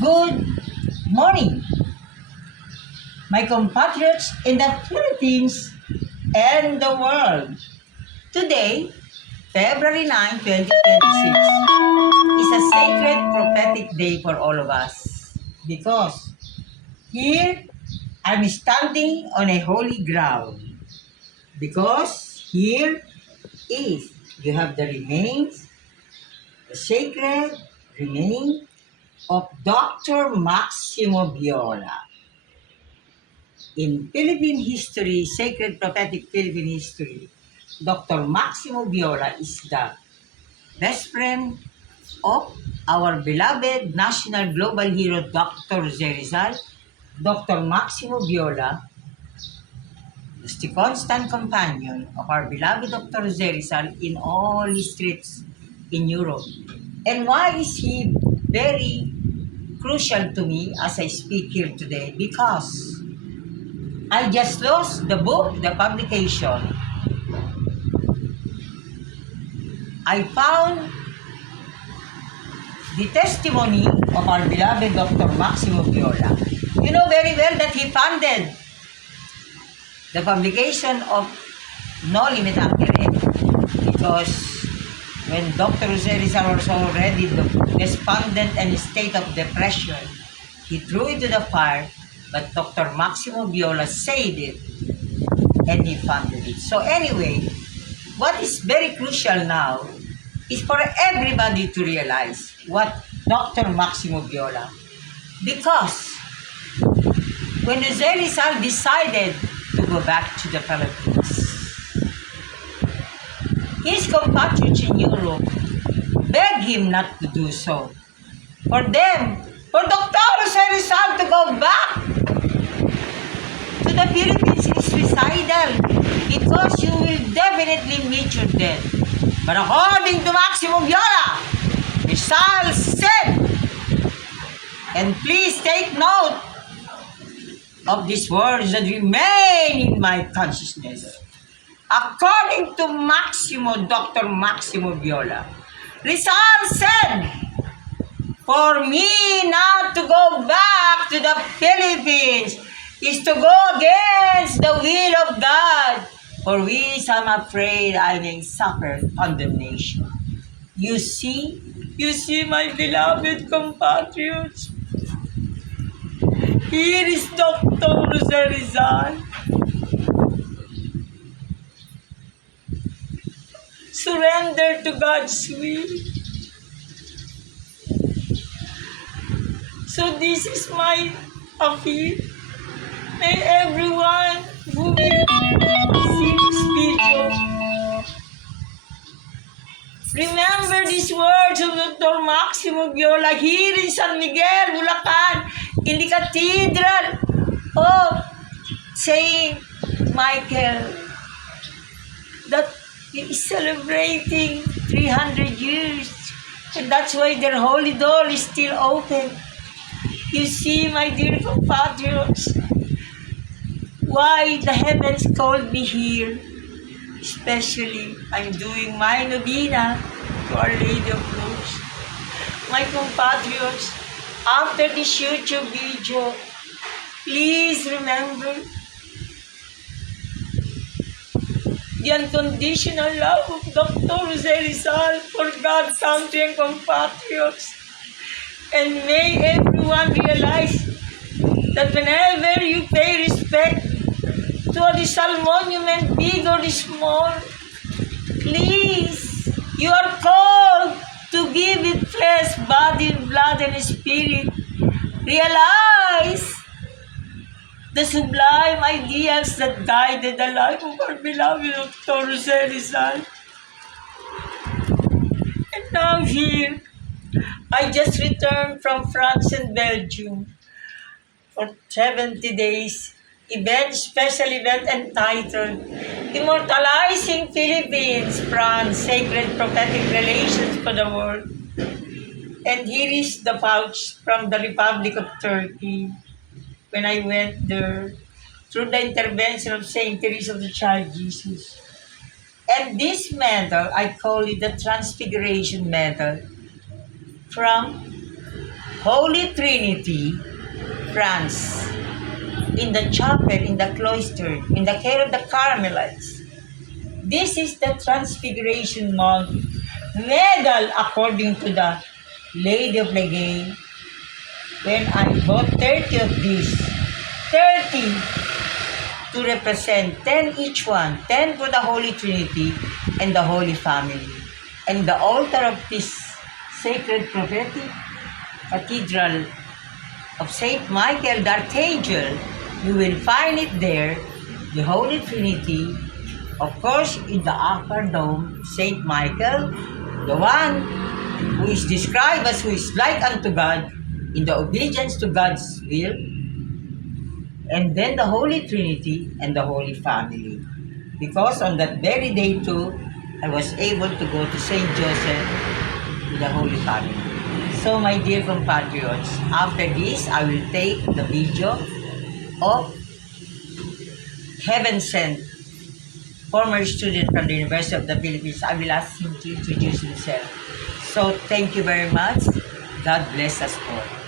Good morning, my compatriots in the Philippines and the world. Today, February 9, 2026, is a sacred prophetic day for all of us because here I'm standing on a holy ground. Because here is, you have the remains, the sacred remains of Dr. Maximo Viola. In Philippine history, sacred prophetic Philippine history, Dr. Maximo Viola is the best friend of our beloved national global hero, Dr. Jose Rizal. Dr. Maximo Viola is the constant companion of our beloved Dr. Jose Rizal in all his trips in Europe. And why is he very crucial to me as I speak here today? Because I just lost the book, the publication. I found the testimony of our beloved Dr. Maximo Viola. You know very well that he funded the publication of No Limit Accurate because when Dr. Jose Rizal was already despondent and in state of depression, he threw it to the fire, but Dr. Maximo Viola saved it and he funded it. So anyway, what is very crucial now is for everybody to realize what Dr. Maximo Viola, because when Jose Rizal decided to go back to the Philippines, his compatriots in Europe begged him not to do so. For Dr. Jose Rizal to go back to the Philippines is suicidal because you will definitely meet your death. But according to Maximo Viola, Rizal said, and please take note of these words that remain in my consciousness. According to Dr. Maximo Viola, Rizal said, for me not to go back to the Philippines is to go against the will of God, for which I'm afraid I may suffer condemnation. You see, my beloved compatriots, here is Dr. Jose Rizal. Surrender to God's will. So this is my appeal. May everyone who will see this video remember these words of Dr. Maximo Viola here in San Miguel, Bulacan, in the Cathedral of Saint Michael, that he is celebrating 300 years, and that's why their holy door is still open. You see, my dear compatriots, why the heavens called me here. Especially, I'm doing my novena to Our Lady of Lourdes. My compatriots, after this YouTube video, please remember the unconditional love of Dr. Jose Rizal for God, country, and compatriots. And may everyone realize that whenever you pay respect to a Rizal monument, big or small, please, you are called to give it flesh, body, blood, and spirit. Realize the sublime ideals that guided the life of our beloved Dr. Jose Rizal. And now here, I just returned from France and Belgium for 70 days special event entitled Immortalizing Philippines, France, Sacred Prophetic Relations for the World. And here is the pouch from the Republic of Turkey when I went there through the intervention of Saint Teresa of the Child Jesus. And this medal, I call it the Transfiguration Medal from Holy Trinity, France, in the chapel, in the cloister, in the care of the Carmelites. This is the Transfiguration Mount medal according to the Lady of Legay. When I bought 30 of these, 30 to represent 10 each one, 10 for the Holy Trinity and the Holy Family. And the altar of this sacred prophetic cathedral of Saint Michael the Archangel, you will find it there, the Holy Trinity, of course, in the upper dome, Saint Michael, the one who is described as who is like unto God, in the obedience to God's will, and then the Holy Trinity and the Holy Family. Because on that very day too, I was able to go to St. Joseph with the Holy Family. So my dear compatriots, after this, I will take the video of Heaven Sent, former student from the University of the Philippines. I will ask him to introduce himself. So thank you very much. God bless us all.